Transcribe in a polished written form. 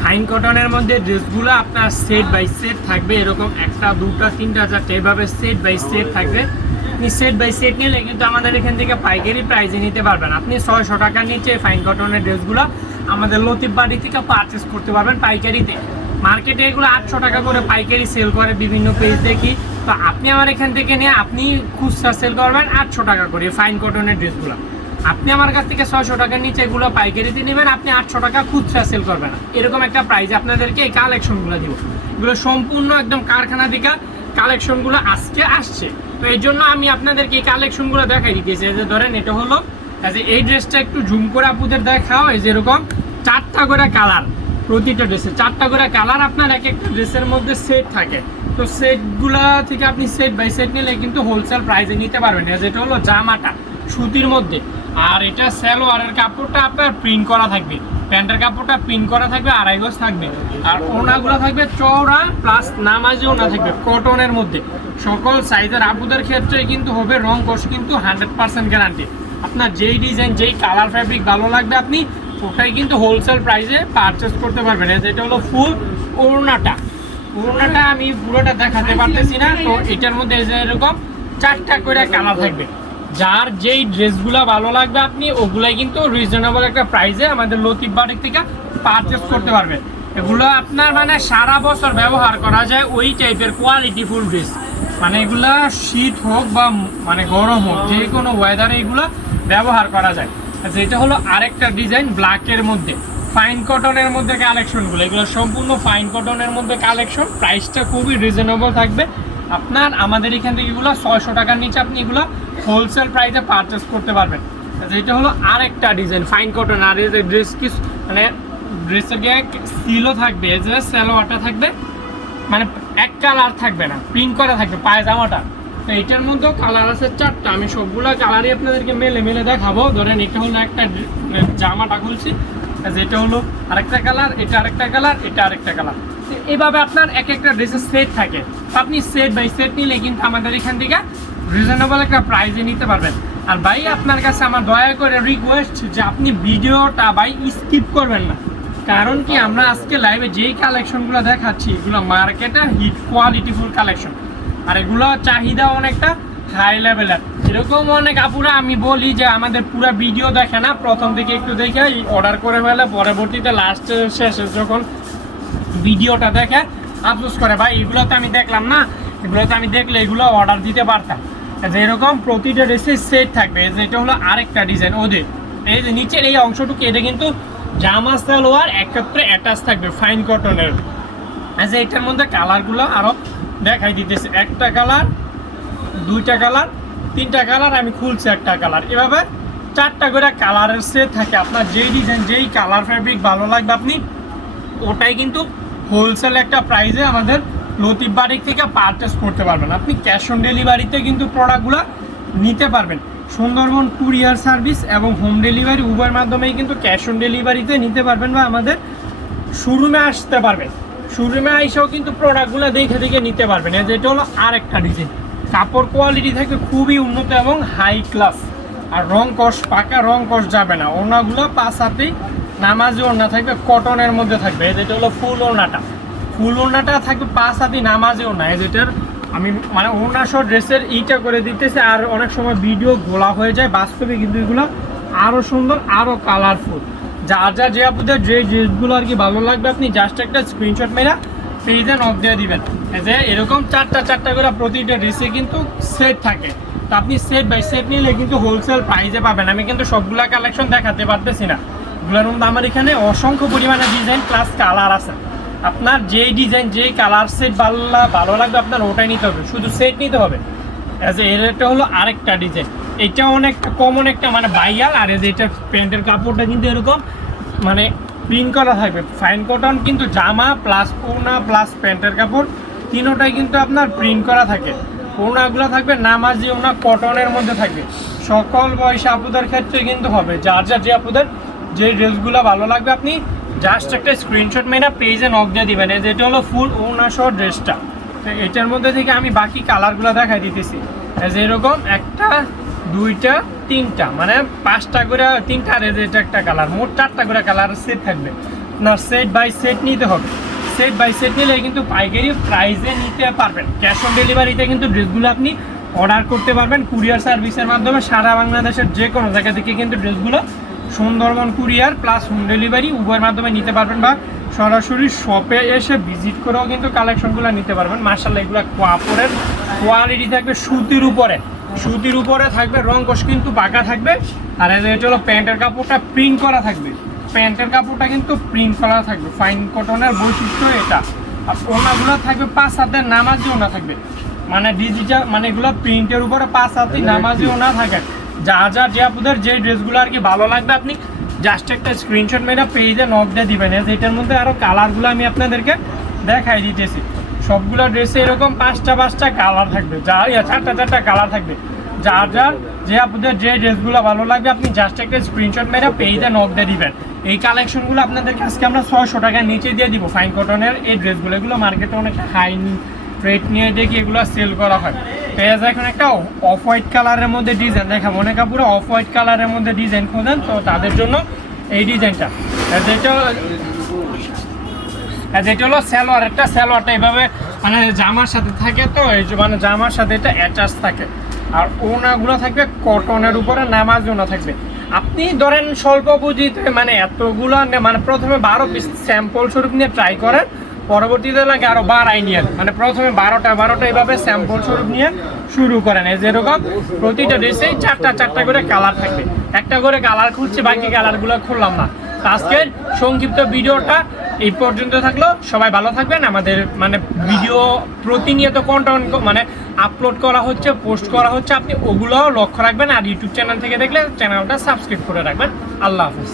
Fine কটনের মধ্যে ড্রেসগুলো আপনার সেট বাই সেট থাকবে, এরকম একটা দুটা তিনটা চারটে এভাবে সেট বাই সেট থাকবে। আপনি সেট বাই সেট নিলে কিন্তু আমাদের এখান থেকে পাইকারি প্রাইসে নিতে পারবেন। আপনি 600 টাকার নিচে ফাইন কটনের ড্রেসগুলো আমাদের লতিফ বাড়ি থেকে পারচেস করতে পারবেন পাইকারিতে। মার্কেটে এগুলো 800 টাকা করে পাইকারি সেল করে বিভিন্ন পেজ দেখি, তো আপনি আমার এখান থেকে নিয়ে আপনি খুচরা সেল করবেন 800 টাকা করে ফাইন কটনের ড্রেসগুলো। আপনি আমার কাছ থেকে 600 টাকার নিচে এগুলো পাইকারিতে নেবেন, আপনি 800 টাকা খুচরা সেল করবেন। এরকম একটা প্রাইসে আপনাদেরকে এই কালেকশনগুলো দিব। এগুলো সম্পূর্ণ একদম কারখানা থেকে কালেকশনগুলো আজকে আসছে, তো এই জন্য আমি আপনাদেরকে এই কালেকশনগুলো দেখাই দিতেছি। যে ধরেন এটা হলো এই ড্রেসটা একটু জুম করে আপুদের দেখাও। এই যেরকম 4টা করে কালার, প্রতিটা ড্রেসে 4টা করে কালার আপনার এক একটা ড্রেসের মধ্যে সেট থাকে। তো সেটগুলা থেকে আপনি সেট বাই সেট নিলে কিন্তু হোলসেল প্রাইসে নিতে পারবেন। যেটা হলো জামাটা সুতির মধ্যে, আর এটা সালোয়ারের কাপড়টা আপনার প্রিন্ট করা থাকবে, প্যান্টের কাপড়টা প্রিন্ট করা থাকবে, 2.5 গজ থাকবে, আর ওনাগুলো থাকবে চওড়া প্লাস নামাজি ওনা থাকবে কটনের মধ্যে। সকল সাইজের আপুদের ক্ষেত্রে কিন্তু হবে, রং কষ কিন্তু 100% গ্যারান্টি। আপনার যেই ডিজাইন যেই কালার ফ্যাব্রিক ভালো লাগবে আপনি ওটাই কিন্তু হোলসেল প্রাইসে পারচেস করতে পারবেন। এটা হলো ফুল ওড়নাটা, ওড়নাটা আমি পুরোটা দেখাতে পারতেছি না। তো এটার মধ্যে এরকম 4টা করে কালার থাকবে। যার যেই ড্রেসগুলো ভালো লাগবে আপনি ওগুলাই কিন্তু রিজনেবল একটা প্রাইসে আমাদের লতিফ বাড়ি থেকে পারচেস করতে পারবেন। এগুলো আপনার মানে সারা বছর ব্যবহার করা যায় ওই টাইপের কোয়ালিটি ফুল ড্রেস। মানে এগুলা শীত হোক বা মানে গরম হোক যে কোনো ওয়েদারে এগুলো ব্যবহার করা যায়। আচ্ছা, এটা হলো আরেকটা ডিজাইন ব্ল্যাকের মধ্যে ফাইন কটনের মধ্যে কালেকশনগুলো। এগুলো সম্পূর্ণ ফাইন কটনের মধ্যে কালেকশন, প্রাইসটা খুবই রিজনেবল থাকবে। আপনার আমাদের এখান থেকে এগুলো 600 টাকার নিচে আপনি এগুলো হোলসেল প্রাইসে পারচেস করতে পারবেন। আচ্ছা, এটা হলো আরেকটা ডিজাইন ফাইন কটন। আর এই যে ড্রেস কি মানে ড্রেসের সিলও থাকবে, এই যে সালোয়ারটা থাকবে মানে এক কালার থাকবে না, প্রিন্ট করা থাকবে পায়জামাটা। তো এটার মধ্যেও কালার আছে 4টা, আমি সবগুলো কালারই আপনাদেরকে মেলে দেখাবো। ধরেন এটা হলো একটা জামাটা খুলছি, এটা হলো আরেকটা কালার, এটা আরেকটা কালার, এটা আরেকটা কালার। এইভাবে আপনার এক একটা ড্রেসের সেট থাকে। আপনি সেট বাই সেট নিলে কিন্তু আমাদের এখান থেকে রিজনেবল একটা প্রাইসে নিতে পারবেন। আর ভাই আপনার কাছে আমার দয়া করে রিকোয়েস্ট যে আপনি ভিডিওটা ভাই স্কিপ করবেন না, কারণ কি আমরা আজকে লাইভে যেই কালেকশনগুলো দেখাচ্ছি এগুলো মার্কেটে হিট কোয়ালিটিফুল কালেকশন, আর এগুলো চাহিদা অনেকটা হাই লেভেলের। এরকম অনেক আপুরা আমি বলি যে আমাদের পুরো ভিডিও দেখে না, প্রথম থেকে একটু দেখে অর্ডার করে ফেলে, পরবর্তীতে লাস্টের শেষে যখন ভিডিওটা দেখে আফসোস করে ভাই এগুলো তো আমি দেখলাম না, এগুলো তো আমি দেখলে এগুলো অর্ডার দিতে পারতাম। যে এরকম প্রতিটা ড্রেসের সেট থাকবে। এটা হলো আরেকটা ডিজাইন ওদের, এই যে নিচের এই অংশটুকু এটা কিন্তু জামা সালোয়ার একত্রে অ্যাটাচ থাকবে ফাইন কটনের। আচ্ছা, এটার মধ্যে কালারগুলো আরও দেখাই দিতেছে, একটা কালার, দুইটা কালার, তিনটা কালার, আমি খুলছি একটা কালার। এভাবে 4টা করে কালারের সেট থাকে। আপনার যেই ডিজাইন যেই কালার ফ্যাব্রিক ভালো লাগবে আপনি ওটাই কিন্তু হোলসেল একটা প্রাইসে আমাদের লতিফ বাড়ি থেকে পারচেস করতে পারবেন। আপনি ক্যাশ অন ডেলিভারিতে কিন্তু প্রোডাক্টগুলো নিতে পারবেন। সুন্দরবন কুরিয়ার সার্ভিস এবং হোম ডেলিভারি উভয়ের মাধ্যমেই কিন্তু ক্যাশ অন ডেলিভারিতে নিতে পারবেন, বা আমাদের শোরুমে আসতে পারবেন। শোরুমে এসেও কিন্তু প্রোডাক্টগুলো দেখে নিতে পারবেন। যেটা হলো আরেকটা ডিজাইন, কাপড় কোয়ালিটি থাকবে খুবই উন্নত এবং হাই ক্লাস, আর রং কষ পাকা রং কষ যাবে না। ওড়নাগুলো 5 হাতেই নামাজি ওড়না থাকবে, কটনের মধ্যে থাকবে। যেটা হলো ফুল ওড়নাটা, ফুল ওড়নাটা থাকবে 5 হাতেই নামাজি ওড়না। যেটার আমি মানে ওড়না সহ ড্রেসের এইটা করে দিতেছে, আর অনেক সময় ভিডিও গোলা হয়ে যায়, বাস্তবে কিন্তু এগুলো আরও সুন্দর আরও কালারফুল। যার যে আপনাদের যে ড্রেসগুলো আর কি ভালো লাগবে আপনি জাস্ট একটা স্ক্রিনশট মেরা পেজে নক দিয়ে দিবেন। যে এরকম 4টা করে প্রতিটা ড্রেসে কিন্তু সেট থাকে। তো আপনি সেট বাই সেট নিলে কিন্তু হোলসেল প্রাইসে পাবেন। আমি কিন্তু সবগুলা কালেকশন দেখাতে পারতেছি না, এগুলোর মধ্যে আমার এখানে অসংখ্য পরিমাণে ডিজাইন প্লাস কালার আছে। আপনার যেই ডিজাইন যেই কালার সেট ভালো লাগবে আপনার ওটাই নিতে হবে, শুধু সেট নিতে হবে। এটা হলো আরেকটা ডিজাইন, এটা অনেকটা কমন একটা মানে বাইয়াল। আর এটা প্যান্টের কাপড়টা কিন্তু এরকম মানে প্রিন্ট করা থাকবে ফাইন কটন, কিন্তু জামা প্লাস ওড়না প্লাস প্যান্টের কাপড় তিনোটাই কিন্তু আপনার প্রিন্ট করা থাকে। ওড়নাগুলো থাকবে নামাজি ওড়না কটনের মধ্যে থাকবে। সকল বয়স আপুদের ক্ষেত্রে কিন্তু হবে। যার যে আপুদের যে ড্রেসগুলো ভালো লাগবে আপনি জাস্ট একটা স্ক্রিনশট মেরে পেজে নক দিয়ে দিবেন। যেটা হলো ফুল ওড়না সহ ড্রেসটা। তো এটার মধ্যে থেকে আমি বাকি কালারগুলো দেখাই দিতেছি। যেরকম একটা, দুইটা, তিনটা মানে 5টা করে, তিনটা আর এটা একটা কালার, মোট 4টা করে কালার সেট থাকবে। আপনার সেট বাই সেট নিতে হবে। সেট বাই সেট নিলে কিন্তু পাইকারি প্রাইসে নিতে পারবেন। ক্যাশ অন ডেলিভারিতে কিন্তু ড্রেসগুলো আপনি অর্ডার করতে পারবেন কুরিয়ার সার্ভিসের মাধ্যমে। সারা বাংলাদেশের যে কোনো জায়গা থেকে কিন্তু ড্রেসগুলো Sundarban courier plus home delivery উভয়ের মাধ্যমে নিতে পারবেন, বা সরাসরি শপে এসে ভিজিট করেও কিন্তু কালেকশনগুলো নিতে পারবেন। মার্শাল্লাহ এগুলো কাপড়ের কোয়ালিটি থাকবে সুতির উপরে, সুতির উপরে থাকবে, রঙকশ কিন্তু বাঁকা থাকবে। আর এটা হলো প্যান্টের কাপড়টা প্রিন্ট করা থাকবে, প্যান্টের কাপড়টা কিন্তু প্রিন্ট করা থাকবে। ফাইন কটনের বৈশিষ্ট্য এটা। আর ওনাগুলো থাকবে 5 হাতের নামাজি ওনা থাকবে, মানে ডিজিটাল, মানে এগুলো প্রিন্টের উপরে 5 হাতি নামাজি ওনা থাকে। যে আপনাদের যে ড্রেসগুলো আর কি ভালো লাগবে আপনি জাস্ট একটা স্ক্রিনশট মেরে পেজে নক দিয়ে দিবেন। এটার মধ্যে আরও কালারগুলো আমি আপনাদেরকে দেখাই দিতেছি। সবগুলো ড্রেসে এরকম 5টা কালার থাকবে, 4টা কালার থাকবে। যে আপনাদের যে ড্রেসগুলো ভালো লাগবে আপনি জাস্ট একটা স্ক্রিনশট মেরে পেজে নক দিয়ে দিবেন। এই কালেকশনগুলো আপনাদেরকে আজকে আমরা 600 টাকার নিচে দিয়ে দিব। ফাইন কটনের এই ড্রেসগুলো, এগুলো মার্কেটে অনেকটা হাই রেট নিয়ে দেখি এগুলো সেল করা হয়। পেঁয়াজ এখন একটা অফ হোয়াইট কালারের মধ্যে ডিজাইন দেখাবো, অনেক পুরো অফ হোয়াইট কালারের মধ্যে ডিজাইন খোঁজেন, তো তাদের জন্য এই ডিজাইনটা। যেটা হলো সালোয়ার, একটা সালোয়ারটা এইভাবে মানে জামার সাথে থাকে, তো এই যে মানে জামার সাথে এটা অ্যাটাচ থাকে। আর ওনাগুলো থাকবে কটনের উপরে, নামাজ ওনা থাকবে। আপনি ধরেন স্বল্প পুঁজিতে মানে এতগুলো মানে প্রথমে 12 পিস স্যাম্পল স্বরূপ নিয়ে ট্রাই করেন, পরবর্তীতে লাগে আরো বাড়াই নিয়ে, মানে প্রথমে 12টা এইভাবে স্যাম্পল স্বরূপ নিয়ে শুরু করেন। এই যেরকম প্রতিটা ড্রেসেই 4টা করে কালার থাকবে, একটা করে কালার খুলছে, বাকি কালারগুলো খুললাম না। আজকের সংক্ষিপ্ত ভিডিওটা এই পর্যন্ত থাকলো। সবাই ভালো থাকবেন। আমাদের মানে ভিডিও প্রতিনিয়ত কন্টেন্ট মানে আপলোড করা হচ্ছে, পোস্ট করা হচ্ছে, আপনি ওগুলোও লক্ষ্য রাখবেন। আর ইউটিউব চ্যানেল থেকে দেখলে চ্যানেলটা সাবস্ক্রাইব করে রাখবেন। আল্লাহ হাফিজ।